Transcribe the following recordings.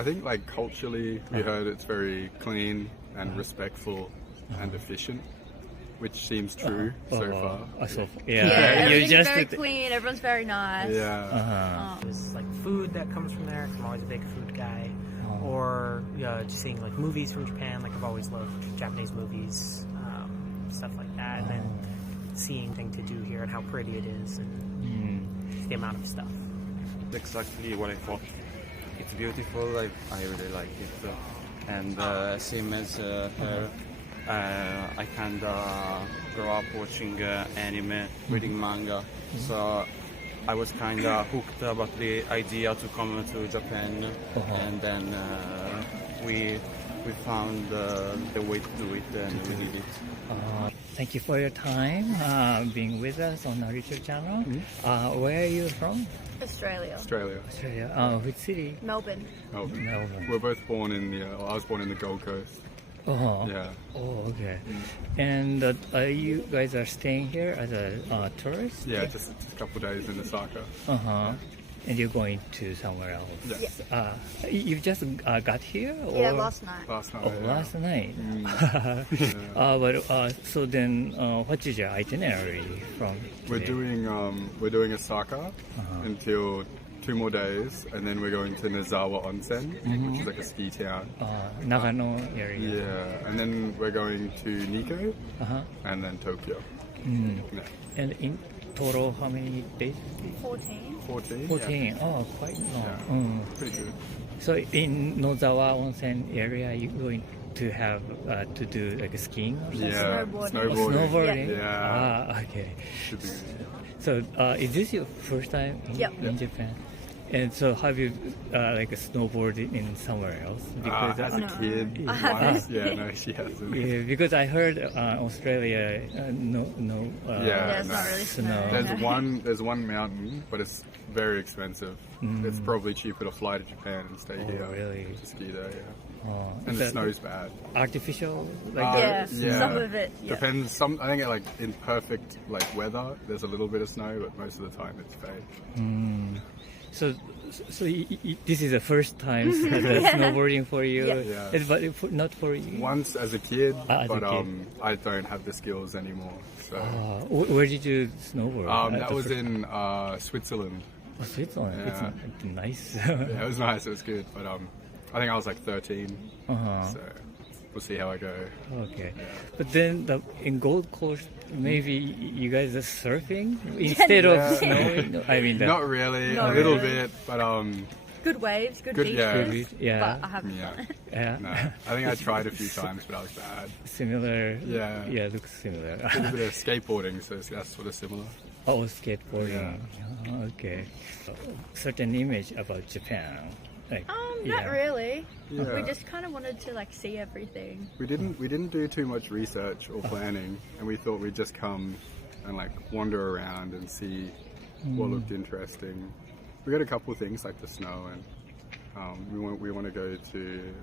I think like culturally, we heard it's very clean and respectful and efficient, which seems true so far. Everything's very clean. Everyone's very nice. Yeah. There's like food that comes from there. I'm always a big food guy. Or just seeing like movies from Japan. Like I've always loved Japanese movies, stuff like that. And then seeing things to do here and how pretty it is and the amount of stuff. Exactly what I thought. It's beautiful. I really like it. And same as her, I kinda grew up watching anime, reading manga. So I was kinda hooked about the idea to come to Japan, and then we found the way to do it, and we did it. Thank you for your time being with us on our YouTube channel. Where are you from? Australia. Australia. Which city? Melbourne. Melbourne. We're both born in I was born in the Gold Coast. Yeah. Oh, okay. And you guys are staying here as a tourist? Yeah, just a couple of days in Osaka. And you're going to somewhere else? Yeah. You just got here? Or? Yeah, last night. Last night. Oh, yeah. last night. So then, what is your itinerary from today? We're doing Osaka until 2 more days, and then we're going to Nozawa Onsen, which is like a ski town. Nagano area. Yeah, and then we're going to Nikko, and then Tokyo. Yeah. And in total, how many days? 14. 14. Yeah. Oh, quite long. Yeah. Pretty good. So in Nozawa Onsen area, you're going to have to do like skiing or something? Yeah, Snowboarding. Snowboarding? Yeah. Okay. Should be good. So is this your first time in Japan? And so have you like snowboarded in somewhere else? Because as a kid, I haven't. once. Yeah, no, she hasn't. yeah, because I heard Australia no Yeah, it's not really snow. There's one mountain, but it's very expensive. It's probably cheaper to fly to Japan and stay here. Really? To ski there, yeah. And the snow's bad. Artificial? Some of it. Yeah. Depends. I think like in perfect like weather, there's a little bit of snow, but most of the time it's fake. So this is the first time snowboarding for you, but not for you. Once as a kid, as a but kid. I don't have the skills anymore. So where did you snowboard? that was in Switzerland. Oh, Switzerland. Yeah. It's nice. Yeah, it was nice. It was good, but I think I was like 13. So we'll see how I go. Okay, but then in Gold Coast, maybe you guys are surfing instead of snowing. I mean, not really. Not a little really. bit, but Good waves, good Good, beaches. yeah. But I haven't done it. Yeah. no. I think I tried a few times, but I was bad. Similar. Yeah. Yeah, looks similar. Did a bit of skateboarding, so that's sort of similar. Oh, skateboarding. Okay. Certain image about Japan. Like, Not really. Yeah. We just kind of wanted to like see everything. We didn't do too much research or planning, and we thought we'd just come and like wander around and see what looked interesting. We got a couple of things like the snow, and we want to go to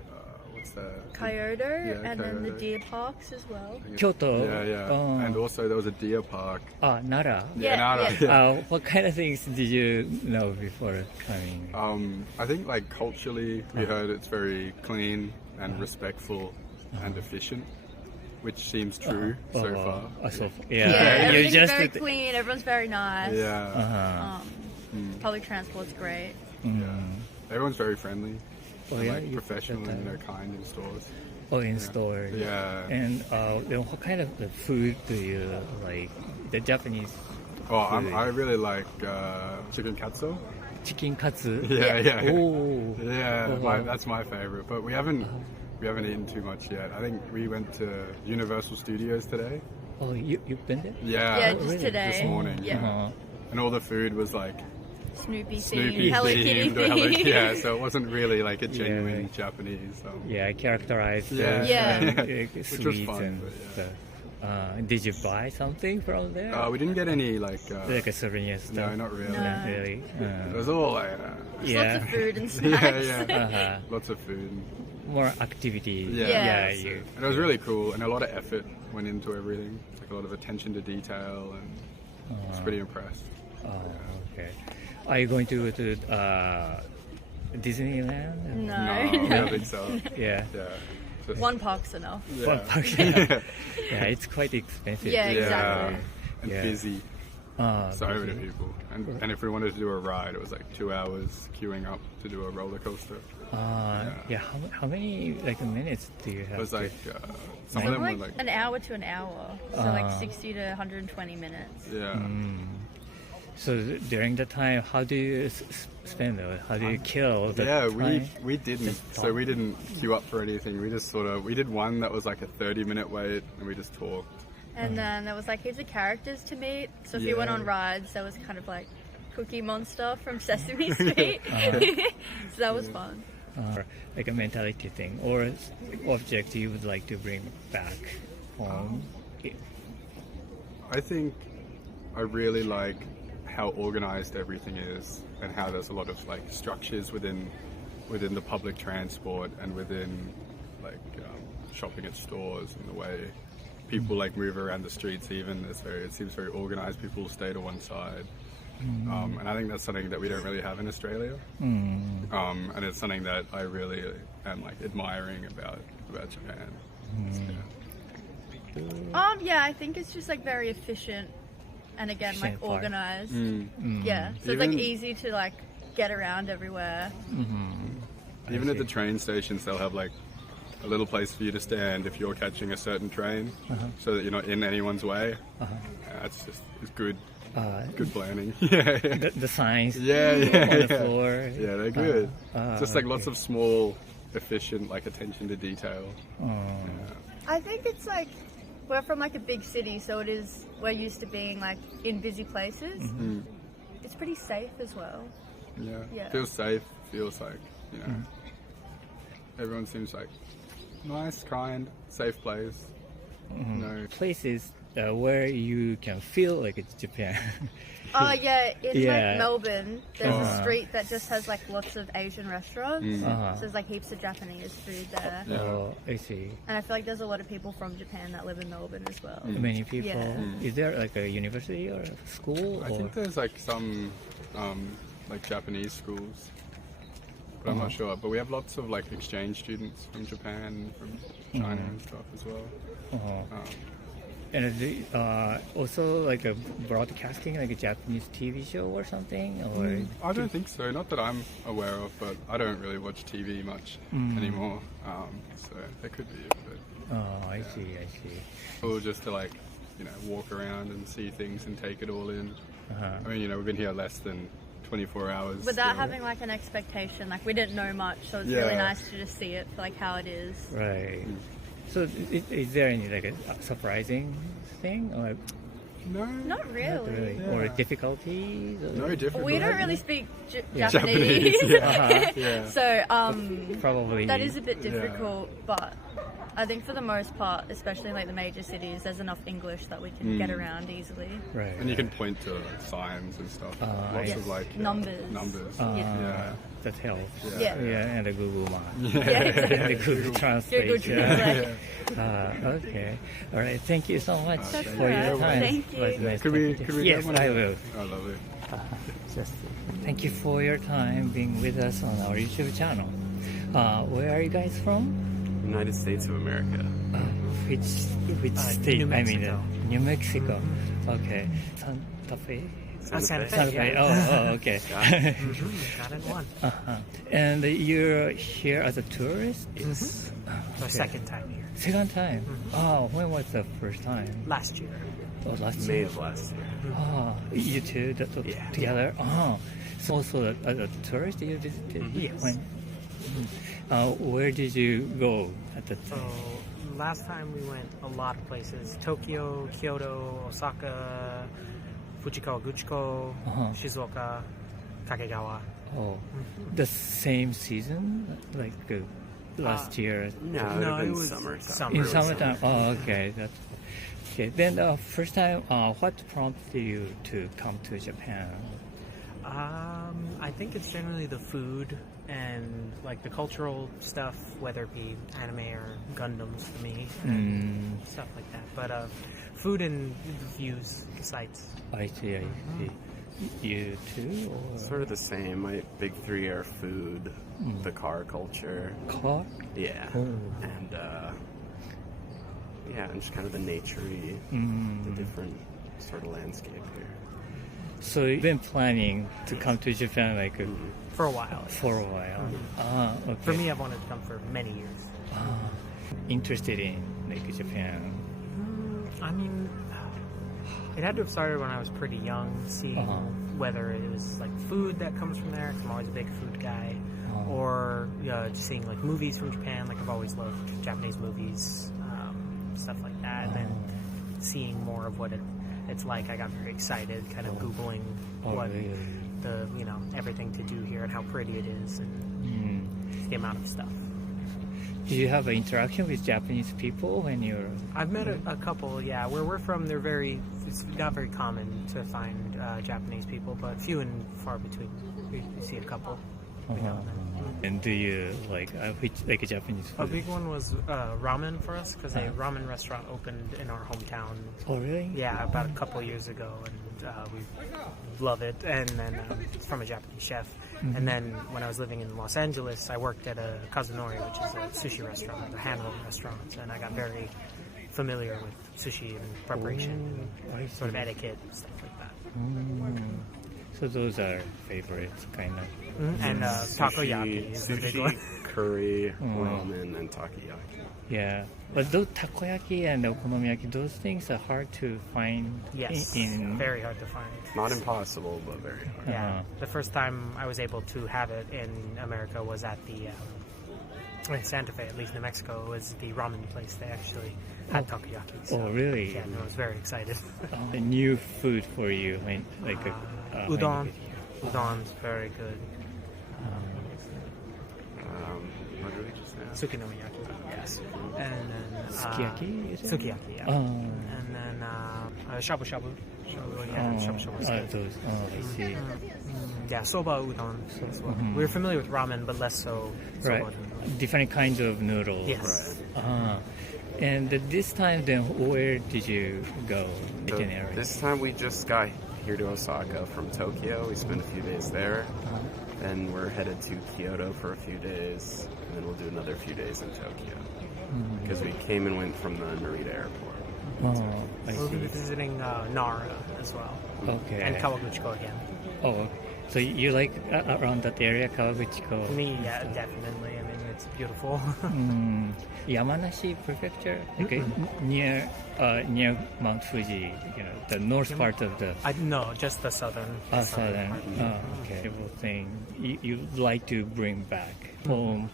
what's that? Kyoto, and then the Kyoto. deer parks as well. Kyoto. Yeah. Oh. And also there was a deer park. Nara. Yeah. What kind of things did you know before coming? I think like culturally, we heard it's very clean and respectful and efficient, which seems true so far. Everything's very clean. Everyone's very nice. Yeah. Public transport's great. Yeah. Everyone's very friendly. Yeah, like professional and kind in stores. Oh, in stores. Yeah. And then what kind of food do you like? The Japanese. I really like chicken katsu. Chicken katsu. Yeah. Oh. Yeah, that's my favorite. But we haven't eaten too much yet. I think we went to Universal Studios today. Oh, you've been there? Yeah. Just today. This morning. Yeah. And all the food was like Snoopy Snoopy Hello Kitty themed. Yeah, so it wasn't really like a genuine Japanese. Characterized. Which was fun. And stuff. Did you buy something from there? We didn't get any like a souvenir stuff. No, not really. Not really. It was all like lots of food and snacks. Lots of food. More activities. Yeah. And it was really cool, and a lot of effort went into everything. Like a lot of attention to detail, and I was pretty impressed. Okay. Are you going to go to Disneyland? No, No. I don't think so. Yeah. Yeah. Just- One park's enough. yeah. One park. Yeah. Yeah, it's quite expensive. Yeah, Yeah. exactly. And Yeah. busy. So many busy. people. And if we wanted to do a ride, it was like 2 hours queuing up to do a roller coaster. Yeah. How many minutes do you have? It was like some Like- of them were Like like an hour to an hour. So like 60 to 120 minutes. yeah. So during the time, how do you spend it? How do you kill the Yeah, time? we didn't. Just So talk. we didn't queue up for anything. We just we did one that was like a 30-minute wait, and we just talked. And then there was like heaps of characters to meet. So if you went on Yeah. rides, there was kind of like Cookie Monster from Sesame Street. So that was fun. Like a mentality thing or object you would like to bring back home? I think I really like how organized everything is, and how there's a lot of like structures within the public transport and within like shopping at stores, and the way people like move around the streets. Even it seems very organized. People stay to one side, and I think that's something that we don't really have in Australia. And it's something that I really am like admiring about Japan. Yeah, I think it's just like very efficient and again like Efficient part. organized. Yeah. So it's like Even- easy to like get around everywhere. Even at the train stations, they'll have like a little place for you to stand if you're catching a certain train, so that you're not in anyone's way. It's good planning. yeah, yeah. The signs Yeah, on the yeah. floor. Yeah, they're good. Just like okay. lots of small, efficient, like attention to detail. I think it's like we're from like a big city, so we're used to being like in busy places. It's pretty safe as well. Yeah. Yeah. Feels safe. Feels like everyone seems like nice, kind, safe place. No. Places where you can feel like it's Japan. Oh yeah, in Yeah. like Melbourne, there's a street that just has like lots of Asian restaurants. Uh-huh. So there's like heaps of Japanese food there. Yeah. Oh, I see. And I feel like there's a lot of people from Japan that live in Melbourne as well. Many people. Yeah. Is there like a university or a school? I think there's like some like Japanese schools, but I'm not sure. But we have lots of like exchange students from Japan, from China and stuff as well. And also like a broadcasting, like a Japanese TV show or something, or I don't think so. Not that I'm aware of, but I don't really watch TV much anymore. So there could be, but oh, I see. or just to like walk around and see things and take it all in. I mean, we've been here less than 24 hours. Without so- having like an expectation, like we didn't know much, so it's Yeah. really nice to just see it for like how it is. Right. So is there any like a surprising thing or No, Not really. not really, Yeah. or difficulties? Or no different. We don't really speak Japanese. Japanese. Yeah. Yeah. So Probably that is a bit Yeah. difficult, but I think for the most part, especially in like the major cities, there's enough English that we can get around easily. right. And you can point to like, signs and stuff. Lots Yes. of like Numbers. Numbers. Yeah. That helps. Yeah. And a Google Map. Yeah, exactly. And the Google Translate. Google Translate. Okay. All right. Thank you so much That's for your all right. time. Thank It was you. nice Could we? talking to Could you. we Yes, get one? I will. Oh, lovely. Just thank you for your time being with us on our YouTube channel. Where are you guys from? United States of America. Which state? New I mean, Mexico. New Mexico. Okay. Santa Fe. Santa Fe. Santa Fe. Yeah. Oh, okay. Got it one. And you're here as a tourist? Yes. The second time here. Second time. Oh, when was the first time? Last year. Oh, last May year. of last year. Oh, you two Yeah. together. Oh, so also as a tourist you visited. Yes. Where did you go at the So time? last time we went a lot of places: Tokyo, Kyoto, Osaka, Fujikawa, Guchiko, Shizuoka, Kakegawa. Oh, the same season, like last year. No, it would have been summertime. In summertime. Oh, okay. That's okay. Then the first time, what prompted you to come to Japan? I think it's generally the food and like the cultural stuff, whether it be anime or Gundams for me, and stuff like that. But food and views, sights. I see. you too? Or? Sort of the same. My big three are food, the car culture. Car? Yeah. Oh. And, and just kind of the nature-y, the different sort of landscape here. So you've been planning to come to Japan like For a while. for a while. Okay. For me, I've wanted to come for many years. Interested in like Japan. I mean, it had to have started when I was pretty young, seeing whether it was like food that comes from there, 'cause I'm always a big food guy, or just seeing like movies from Japan. Like I've always loved Japanese movies, stuff like that. And then seeing more of what it's like, I got very excited, kind of Googling what really? the everything to do here and how pretty it is and the amount of stuff. Do you have an interaction with Japanese people when you're? I've met a couple, yeah. Where we're from, it's not very common to find Japanese people, but few and far between. We see a couple. And do you like which like Japanese food? A big one was ramen for us, because a ramen restaurant opened in our hometown. Oh really? Yeah, about a couple years ago, and we love it. And then it's from a Japanese chef. And then when I was living in Los Angeles, I worked at a Kazunori, which is a sushi restaurant, a hand-rolled restaurant, and I got very familiar with sushi and preparation, sort of etiquette, stuff like that. So those are favorites, kind of. And takoyaki is the big one. Curry, ramen, and takoyaki. Yeah, but those takoyaki and okonomiyaki, those things are hard to find. Yes, in very hard to find. Not impossible, but very hard. Yeah, the first time I was able to have it in America was at the in Santa Fe, at least New Mexico. It was the ramen place. They actually had takoyaki. So, oh, really? Yeah, no, I was very excited. A new food for you, like udon. Udon's very good. What did we just say? Sukinomiyaki. Yes. And then Sukiyaki, is it? Sukiyaki, yeah. And then shabu shabu. Shabu shabu. I see. Yeah, soba udon as well. We're familiar with ramen, but less so soba Right. udon. Different kinds of noodles. Yes. And this time, then, where did you go? So Itinerary. this time we just got here to Osaka from Tokyo. We spent a few days there. Then we're headed to Kyoto for a few days, and then we'll do another few days in Tokyo. Because we came and went from the Narita airport. I We'll be see. visiting Nara as well. Okay. And Kawaguchiko again. Oh, okay. So you like around that area, Kawaguchiko? Me, yeah, definitely. I mean, it's beautiful. Yamanashi Prefecture, okay, near Mount Fuji, the north part of the No, just the southern. southern. Okay. Everything you like to bring back home,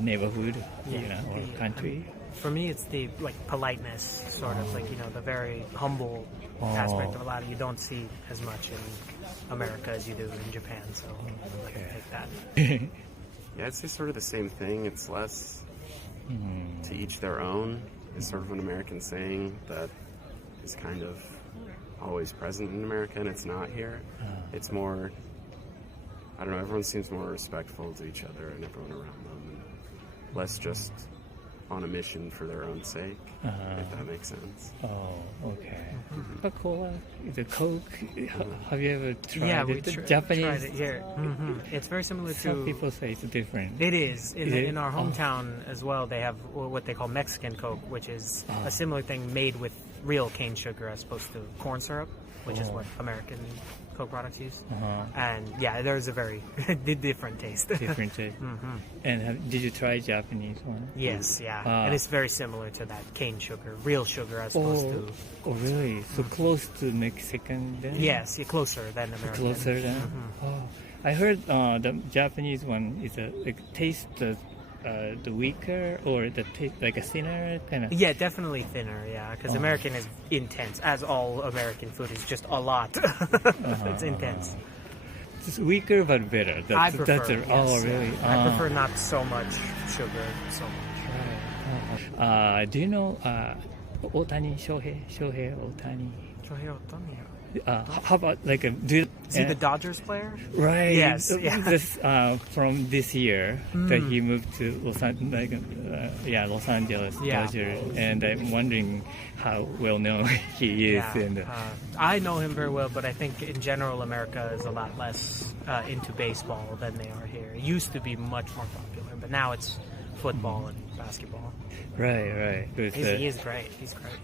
neighborhood, or country. For me, it's the politeness, sort of the very humble aspect of a lot of you don't see as much in America as you do in Japan. So I'd like to take that. Yeah, I'd say sort of the same thing. It's less to each their own. It's sort of an American saying that is kind of always present in America, and it's not here. It's more, I don't know, everyone seems more respectful to each other and everyone around them, and less just on a mission for their own sake, if that makes sense. Oh, okay. Coca-Cola, the Coke. Have you ever tried Yeah, it? we The tried Japanese. it here. It's very similar to. Some people say it's different. It is. Is it? In our hometown as well, they have what they call Mexican Coke, which is a similar thing made with real cane sugar as opposed to corn syrup, which is what American Coke products use. And yeah, there's a very different taste. Different taste. And did you try Japanese one? Yes, yeah. And it's very similar to that cane sugar, real sugar as opposed to. Oh, really? So close to Mexican then? Yes, closer than American. Closer than? Oh, I heard the Japanese one is taste the weaker or the taste like a thinner kind of. Yeah, definitely thinner. Yeah, because American is intense, as all American food is just a lot. It's intense. It's weaker but better. I prefer. Yes. Oh, really? I prefer not so much sugar. So much. Do you know Otani Shohei Otani? How about like a do? Is he the Dodgers player? Right. Yes, yeah. This from this year that he moved to Los Angeles, Yeah. Dodgers, and I'm wondering how well known he is. Yeah. And I know him very well, but I think in general America is a lot less into baseball than they are here. It used to be much more popular, but now it's football and basketball. right. Good, He is great. He's great.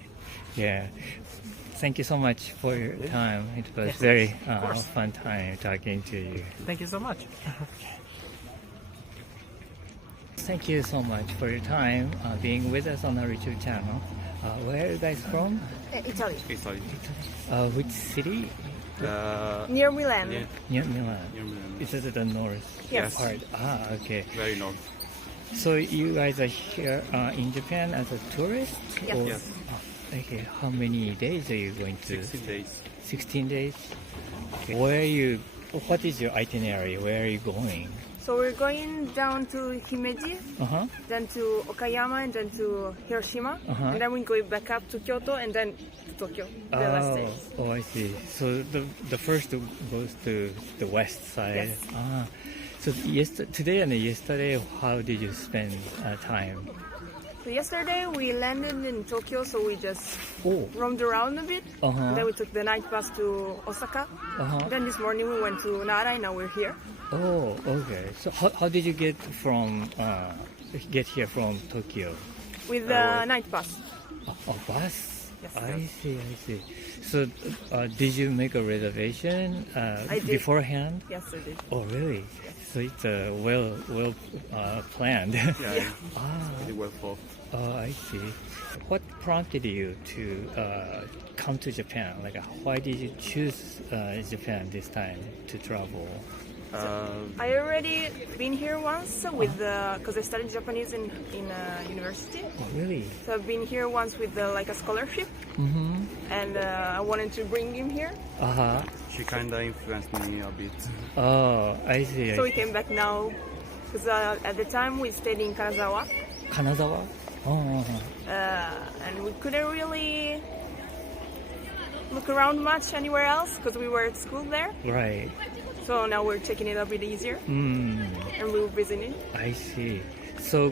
Yeah. Thank you so much for your time. It was Yes, very of course. fun time talking to you. Thank you so much. Thank you so much for your time being with us on our YouTube channel. Where are you guys from? Italy. Italy. Which city? Near Milan. Yeah, Near Milan. near Milan. Is it the north Yes. part? Okay. Very north. So you guys are here in Japan as a tourist? Yes. Or- Yes. Okay. How many days are you going to? 16 days. 16 days. Okay. Where are you? What is your itinerary? Where are you going? So we're going down to Himeji, Uh-huh. then to Okayama, and then to Hiroshima, Uh-huh. and then we go back up to Kyoto, and then to Tokyo. The last days. Oh, I see. So the first goes to the west side. Yes. So today and yesterday, how did you spend time? So yesterday we landed in Tokyo, so we just Oh. roamed around a bit. Uh-huh. Then we took the night bus to Osaka. Uh-huh. Then this morning we went to Nara, and now we're here. Oh, okay. So how did you get here from Tokyo? With the night bus. A bus? Yes. I see. So did you make a reservation I did. beforehand? Yes, I did. Oh, really? So it's well planned. Yeah, really well thought. Oh, I see. What prompted you to come to Japan? Like, why did you choose Japan this time to travel? I already been here once with because I studied Japanese in university. Oh, really? So I've been here once with like a scholarship, Mm-hmm. and I wanted to bring him here. Uh-huh. She kinda influenced me a bit. Oh, I see. So we came back now because at the time we stayed in Kanazawa, Kanazawa? Oh, and we couldn't really look around much anywhere else because we were at school there. right. So now we're taking it a bit easier, and we were visiting. I see. So,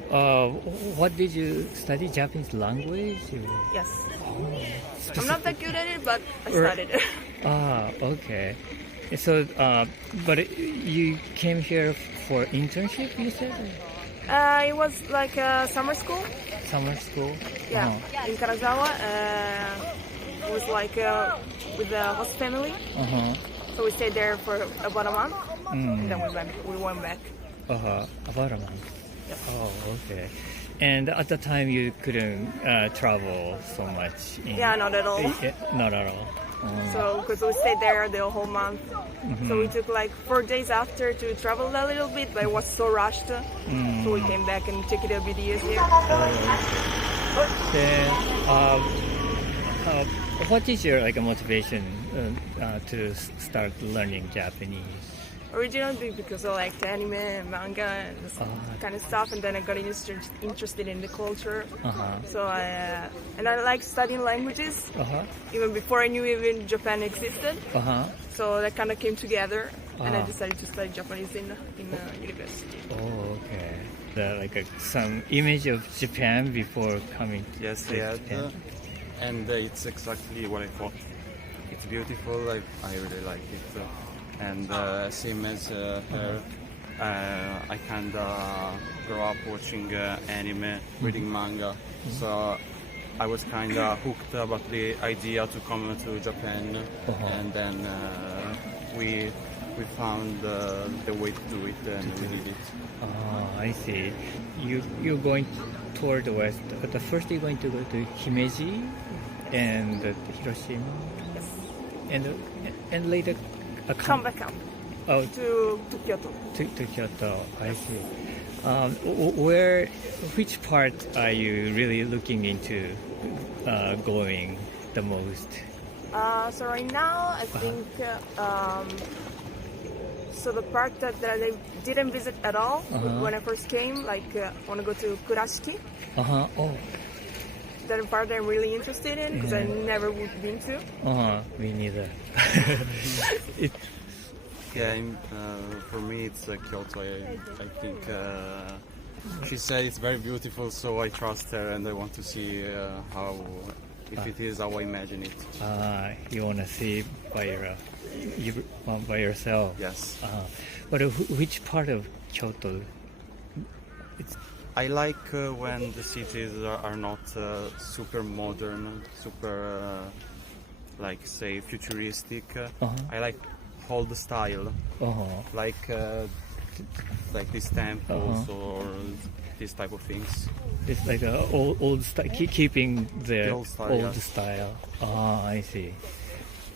what did you study? Japanese language? Yes. I'm not that good at it, but I studied it. Okay. So, but you came here for internship, you said? It was like a summer school. Summer school? Yeah, in Kanazawa. It was like with the host family. Uh-huh. So we stayed there for about a month, and then we went back. About a month. Oh, okay. And at the time you couldn't travel so much? Yeah, not at all. Not at all. So because we stayed there the whole month, so we took like 4 days after to travel a little bit, but it was so rushed. So we came back and took it a bit easier. Then, what is your motivation to start learning Japanese? Originally because I liked anime and manga and this kind of stuff, and then I got interested in the culture. So I like studying languages even before I knew even Japan existed. So that kind of came together, and I decided to study Japanese in university. Oh, okay. Some image of Japan before coming Yes, to yeah. Japan. And it's exactly what I thought. It's beautiful. I really like it. And same as her, I kind of grew up watching anime, reading manga. So I was kind of hooked about the idea to come to Japan, and then we found the way to do it, and we did it. Oh, I see. You're going toward the west. But first you're going to go to Himeji and Hiroshima, and later Come back up Oh, to Kyoto. to Kyoto. I see. Which part are you really looking into going the most? So right now, I think so the part that I didn't visit at all when I first came, like I want to go to Kurashiki. Oh, that part I'm really interested in because I never been to. Me neither. For me it's Kyoto. I think she said it's very beautiful, so I trust her and I want to see if it is how I imagine it. You want to see by yourself? Yes. But which part of Kyoto? I like when the cities are not super modern, super like say futuristic. I like old style, like these temples or this type of things. It's like a old style, keeping the old style. Yes. Style. I see.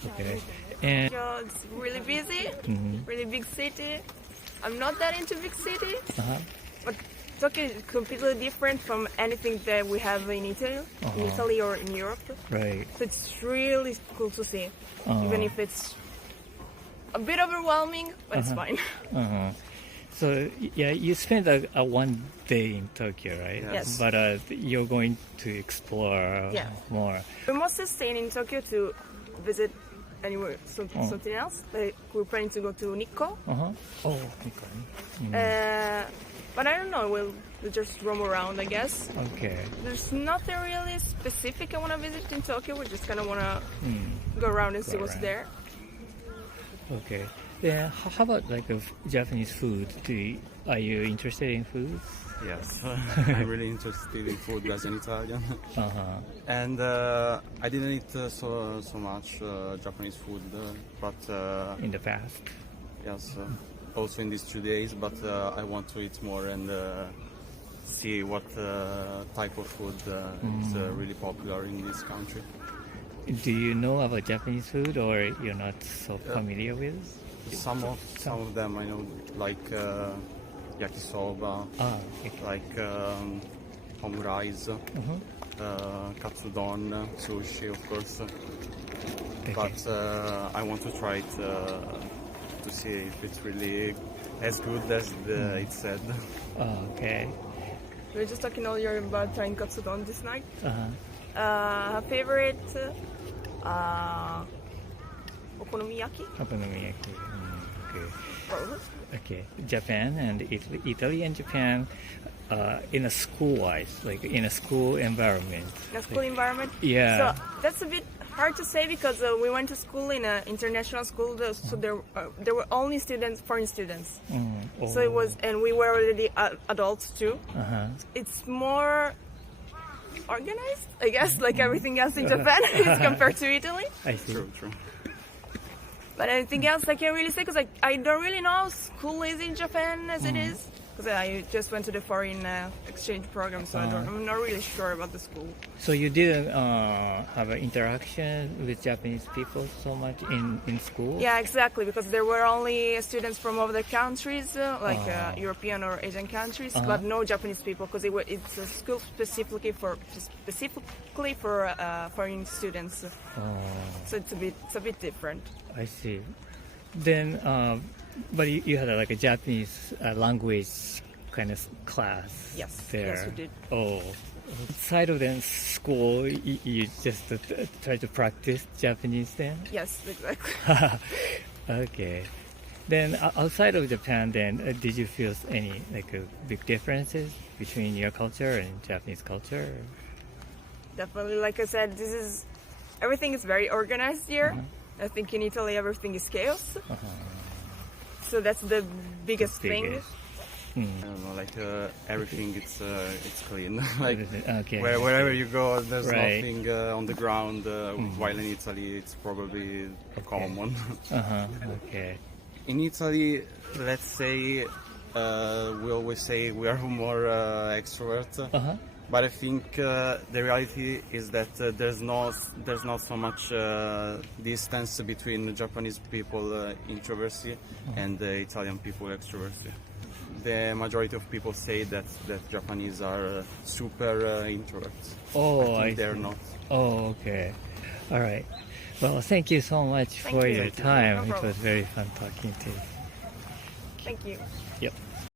Okay. And It's really busy, really big city. I'm not that into big city, but Tokyo is completely different from anything that we have in Italy or in Europe. right. So it's really cool to see, even if it's a bit overwhelming, but it's fine. So yeah, you spent a 1 day in Tokyo, right? Yes. But you're going to explore more. We're mostly staying in Tokyo to visit anywhere, something else. Like we're planning to go to Nikko. Oh, okay. But I don't know, we'll just roam around, I guess. Okay. There's nothing really specific I want to visit in Tokyo. We just kind of want to go around and see what's around. there. Okay. Yeah. How about like Japanese food? Are you interested in food? Yes, I'm really interested in food as an Italian. And I didn't eat so much Japanese food, but In the past. yes, also in these 2 days. But I want to eat more and see what type of food is really popular in this country. Do you know about Japanese food, or you're not so familiar with? Some of them I know, like yakisoba, like omurice, katsudon, sushi, of course. But I want to try it to see if it's really as good as it said. Okay. We were just talking earlier about trying katsudon this night. Her favorite, okonomiyaki. Okonomiyaki. Okay. Probably. Okay. Japan and Italy and Japan in a school-wise, like in a school environment. In a school environment. Yeah. So that's a bit hard to say because we went to school in an international school, so there were only foreign students. So it was, and we were already adults too. It's more organized, I guess, like everything else in Japan is compared to Italy. I see. True. But anything else I can't really say because I don't really know how school is in Japan as it is. Because I just went to the foreign exchange program, so I'm not really sure about the school. So you didn't have an interaction with Japanese people so much in school? Yeah, exactly, because there were only students from other countries, like European or Asian countries, but no Japanese people, because it's a school specifically for foreign students. So it's a bit different. I see. Then, but you had like a Japanese language kind of class. Yes, there. yes, we did. Oh, outside of the school, you just try to practice Japanese then? Yes, exactly. Okay. Then outside of Japan, then did you feel any like big differences between your culture and Japanese culture? Definitely, like I said, everything is very organized here. I think in Italy everything is chaos. So that's the biggest thing. I don't know, like everything it's clean. Like Okay. wherever you go, there's nothing on the ground. While in Italy, it's probably common. Okay. In Italy, let's say we always say we are more extrovert. But I think the reality is that there's not so much distance between the Japanese people introversy and the Italian people extroversy. The majority of people say that Japanese are super introverts. Oh, I think they're not. Oh, okay. All right. Well, thank you so much for your time. It was very fun talking to you. Thank you. Yep.